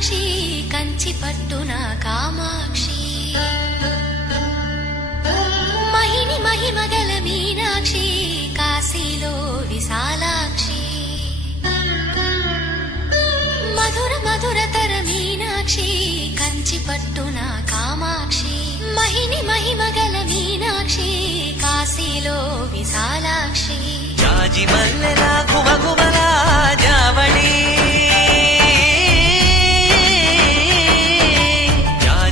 మీనాక్షి కంచి పట్టున కామాక్షి మహిని మహిమగల మీనాక్షి కాశీలో విశాలాక్షి మధుర మధురతర మీనాక్షి కంచి పట్టున కామాక్షి మహిని మహిమగల మీనాక్షి కాశీలో విశాలాక్షి జాజి మల్లెలా గుమగుమలా జావళి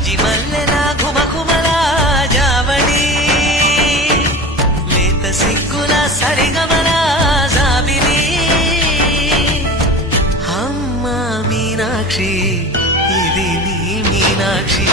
జాజి మల్లెలా గుమగుమలా జావళి లేత సిగ్గుల సరిగమల జాబిలి అమ్మ మీనాక్షి ఇది నీ మీనాక్షి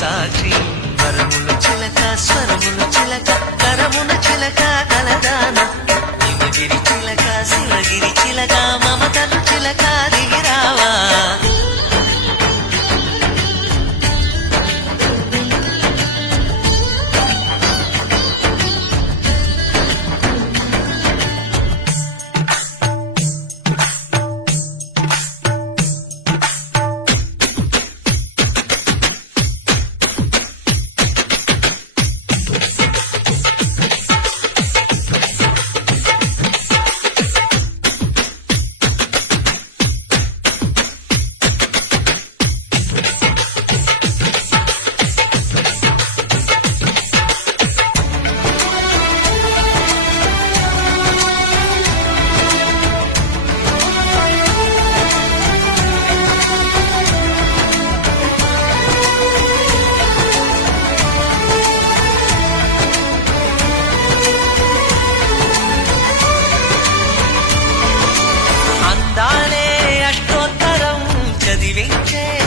సాక్షి వరములు చిలక స్వరములు చిలక కరమున చిలక కలదాన హిమగిరి చిలక శివగిరి చిలక మమతలు చిలక దిగిరావా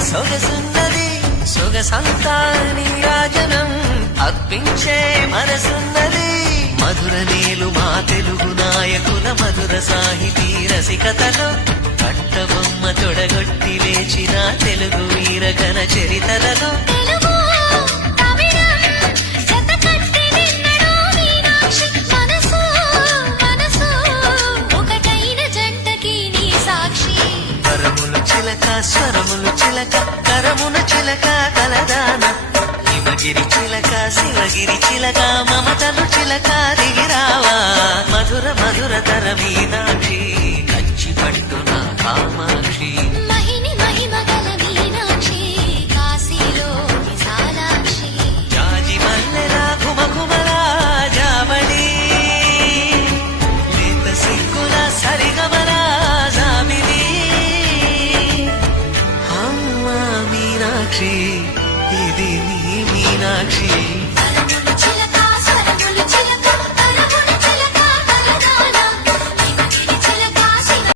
సొగసున్నది సొగసంతా నీరాజనం అర్పించే మనసున్నది మధుర నేలు మా తెలుగు నాయకుల మధుర సాహితీ రసికతలో కట్టబొమ్మ తొడగొట్టి లేచిన తెలుగు వీరగణ చరితలలో స్వరములు చిలక కరమున చిలక కలదాన హిమగిరి చిలక శివగిరి చిలక మమతలు చిలక దిగిరావా మధుర మధుర తర మీనాక్షి కంచి పట్టున కామాక్షి మహిని మహిమగల మీనాక్షి కాశీలో విశాలాక్షి జాజి మల్లెలా గుమగుమలా జావళి లేత సిగ్గుల సరిగమల జాబిలి మీనాక్షి ఇది నీ మీనాక్షి